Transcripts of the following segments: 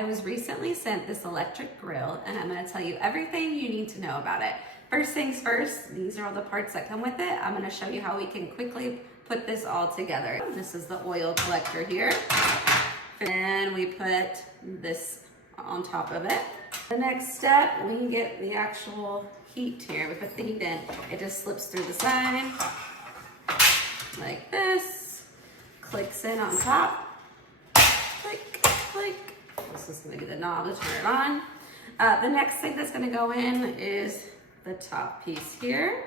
I was recently sent this electric grill, and I'm gonna tell you everything you need to know about it. First things first, these are all the parts that come with it. I'm gonna show you how we can quickly put this all together. This is the oil collector here. And we put this on top of it. The next step, we can get the actual heat here. We put the heat in. It just slips through the side like this. Clicks in on top. Click, click. This is gonna be the knob to turn it on. The next thing that's gonna go in is the top piece here.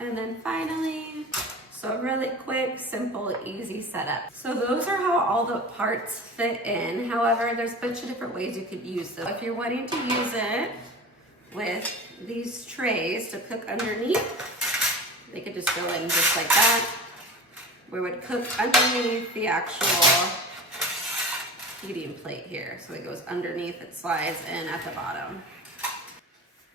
And then finally, so really quick, simple, easy setup. So those are how all the parts fit in. However, there's a bunch of different ways you could use them. If you're wanting to use it with these trays to cook underneath, they could just go in just like that. We would cook underneath the actual heating plate here. So it goes underneath, it slides in at the bottom.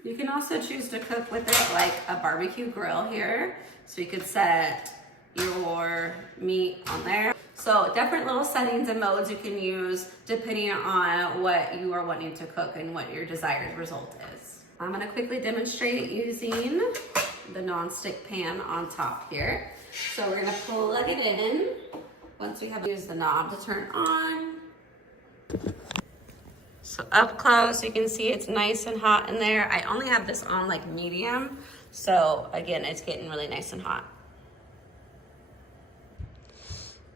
You can also choose to cook with it like a barbecue grill here. So you could set your meat on there. So different little settings and modes you can use depending on what you are wanting to cook and what your desired result is. I'm gonna quickly demonstrate using the non-stick pan on top here. So we're gonna plug it in. Once we have used the knob to turn on. So up close, you can see it's nice and hot in there. I only have this on like medium. So again, it's getting really nice and hot.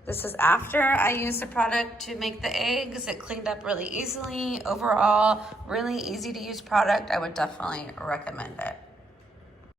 This is after I used the product to make the eggs. It cleaned up really easily. Overall, really easy to use product. I would definitely recommend it.